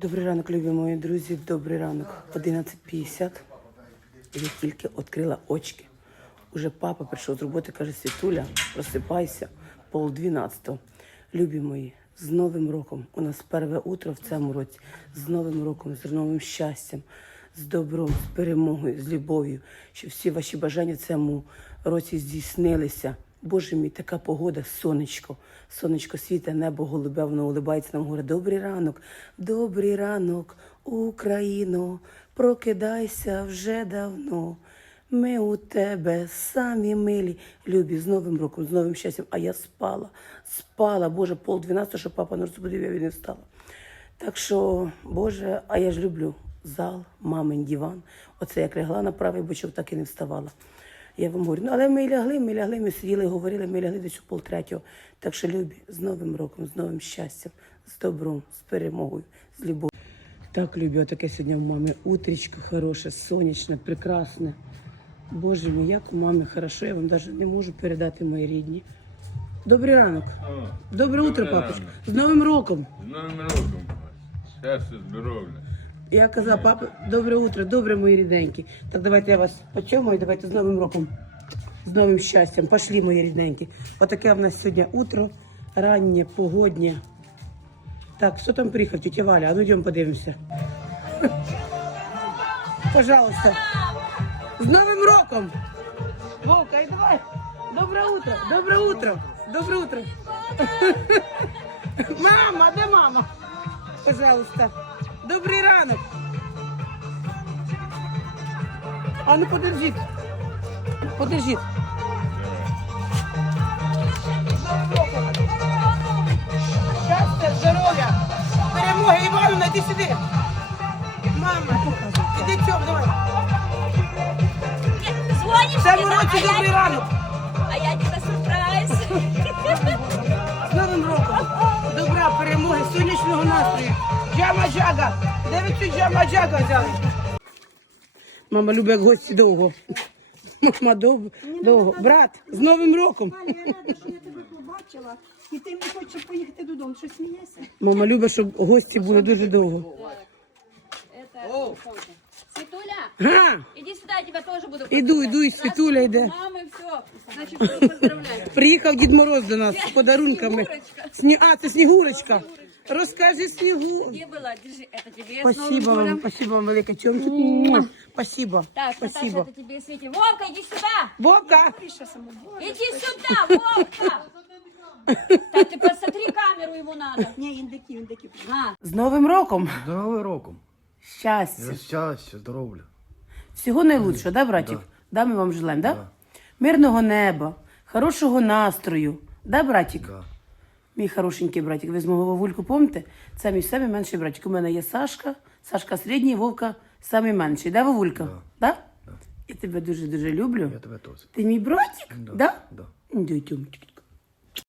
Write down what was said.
Добрий ранок, любі мої друзі. Добрий ранок. 11.50. Я тільки відкрила очки. Уже папа прийшов з роботи, каже, Світуля, просипайся, пол дванадцятого. Любі мої, з Новим роком. У нас перше утро в цьому році. З Новим роком, з новим щастям, з добром, з перемогою, з любов'ю, щоб всі ваші бажання в цьому році здійснилися. Боже мій, така погода, сонечко, сонечко світе, небо голубе, воно улибається нам говорить, добрий ранок, добрий ранок, Україно, прокидайся вже давно. Ми у тебе самі милі, любі, з Новим роком, з новим щастям. А я спала, спала, Боже, пол дванадцятого, що папа нас розбудив, я від не встала. Так що, Боже, а я ж люблю зал, мамин диван. Оце як лягла на правий бочок, так і не вставала. Я вам говорю, ну але ми лягли, ми лягли, ми сиділи, говорили, ми лягли десь у пол третього. Так що, любі, з Новим роком, з новим щастям, з добром, з перемогою, з любов'ю. Так, любі, отаке сьогодні в мами утрічко хороше, сонячне, прекрасне. Боже мій, як у мами хорошо, я вам навіть не можу передати мої рідні. Добрий ранок. О, Добре утро, папочка. З Новим роком. З Новим роком. Щастя, здоров'я. Я казала, папа, добре утро, добре, мої рідненькі. Так давайте я вас почому і давайте з Новим роком, з новим щастям. Пошли, мої рідненькі. Отаке в нас сьогодні утро, раннє, погоднє. Так, хто там приїхав, тетя Валя? А ну йдемо подивимося. Пожалуйста. З Новим роком! Вовка, і давай! Доброе утро! Доброе утро! Доброе утро! Мама, де мама? Пожалуйста. Добрий ранок. А ну подержіть. Подержіть. Щастя, здоров'я, перемоги. Івановна, йди сюди. Мама, іди цьому, давай. В цьому році добрий ранок. Джама джага. Де ви цю взяли? Мама любить гості довго. Мама довго. довго. Брат, з Новим роком. Аня, я рада, що я тебе побачила, і ти не хочеш поїхати додому. Що смієшся? Мама любить, щоб гості були дуже довго. Это... Светуля, Га! иди сюда, я тебя тоже буду Іду, іду, і Світуля йде. Мамы, все. Значит, поздравляю. Приїхав Дід Мороз до нас з подарунками. Снігурочка. Сні... А, це Снігурочка. Розкажи Снігу. Где была? Держи, это тебе с Спасибо Новым вам, годом. спасибо вам велике. Чому тут? Муа. Спасибо. Так, спасибо. Наташа, это тебе Свете. Вовка, иди сюда. Вовка! Иди сюда, Вовка. Так, ты посмотри камеру, ему надо. Ні, індики, індики. А, З Новим роком! Здоровий роком. Щастя! За щастя, здоров'я. Всього найлучшого, да, братик? Да. Да, ми вам желаємо, да? Мирного неба, хорошого настрою. Да, братик? Да. Мій хорошенький братик, ви з мого Вовульку помните? Це мій самий менший братик. У мене є Сашка, Сашка середній, Вовка самий менший. Да, Вовулька? Да. Я тебе дуже-дуже люблю. Я тебе теж. Ти мій братик? Да, Да? да. Да.